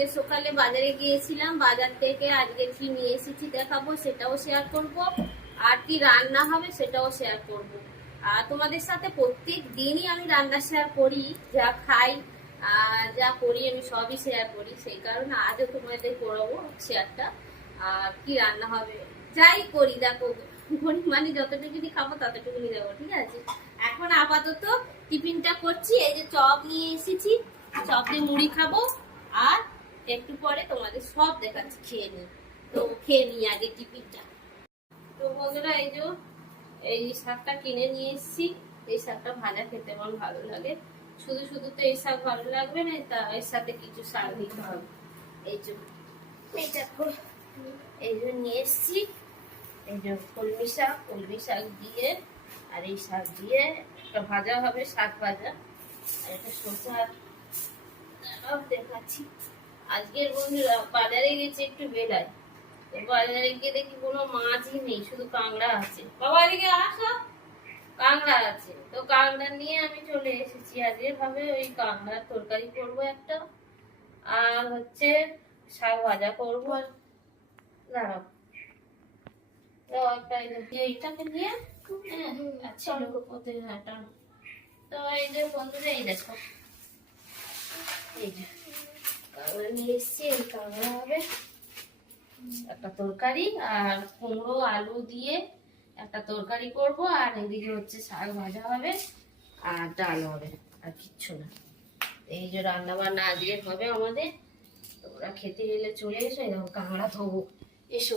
আজকে সকালে বাজারে গিয়েছিলাম, বাজার থেকে আজকে কি নিয়ে এসেছি দেখাবো, সেটাও শেয়ার করব। আর কি রান্না হবে সেটাও শেয়ার করব। আর তোমাদের সাথে প্রত্যেক দিনই আমি রান্না শেয়ার করি, যা খাই যা করি আমি সবই শেয়ার করি, সেই কারণে আজও তোমাদের করবো শেয়ারটা। আর কি রান্না হবে যাই করি, দেখো গরিব মানে যতটুকুনি খাবো ততটুকুনি দেবো, ঠিক আছে। এখন আপাতত টিফিনটা করছি, এই যে চপ নিয়ে এসেছি, চপ দিয়ে মুড়ি খাবো। আর একটু পরে তোমাদের সব দেখাচ্ছি, খেয়ে নিই। তো খেয়ে নিই আগে টিফিনটা। তো বন্ধুরা, এই শাকটা কিনে নিয়ে এসেছি। এই শাকটা ভাজা খেতে আমার ভালো লাগে। শুধু শুধু তো এই শাক ভালো লাগবে না, তা এর সাথে কিছু শাক দিতে হবে। এই যে দেখো, এই যে নিয়ে এসেছি, এই যে কলমি শাক দিয়ে আর এই শাক দিয়ে একটা ভাজা হবে, শাক ভাজা। আর একটা শসা দেখাচ্ছি। আজকের বন্ধুরা বাজারে গেছে একটু বেলায়, তো বাজারে গিয়ে দেখি কোনো মাছই নেই, শুধু কাঁকড়া আছে। বাবা এদিকে আসো, কাঁকড়া আছে। তো কাঁকড়া নিয়ে আমি চলে এসেছি। আজকে ভাবে ওই কাঁকড়ার তরকারি করবো একটা, আর হচ্ছে শাক ভাজা করবো। দাঁড়াও, এইটাকে নিয়ে আচ্ছা তো এই যে বন্ধুরা, এই দেখো এই যে কাঁকড়া নিয়ে এসছি। এই কাঁকড়া হবে একটা তরকারি, আর কুমড়ো আলু দিয়ে একটা তরকারি করব। আর এদিকে হচ্ছে শাক ভাজা হবে আর ডাল হবে, আর কিচ্ছু না। এই যে রান্না বান্না আজকে হবে আমাদের। তোমরা খেতে এলে চলে এসো। এই দেখো কাঁকড়া ধোবো, এসো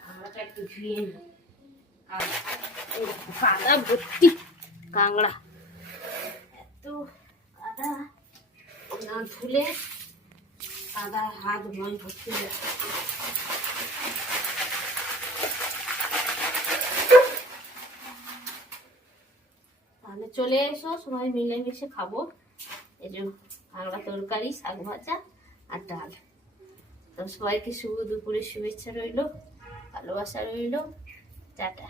কাঁকড়াটা একটু ধুয়ে নি। আর কাদা ভর্তি কাঁকড়া, এত কাদা না ধুলে কাদা হাত মন ভর্তি যাচ্ছে। তাহলে চলে এসো, সবাই মিলেমিশে খাবো। এই যে কাঁকড়া তরকারি, শাক ভাজা আর ডাল। তো সবাইকে শুভ দুপুরের শুভেচ্ছা রইলো, ভালোবাসা রইলো, টাটা।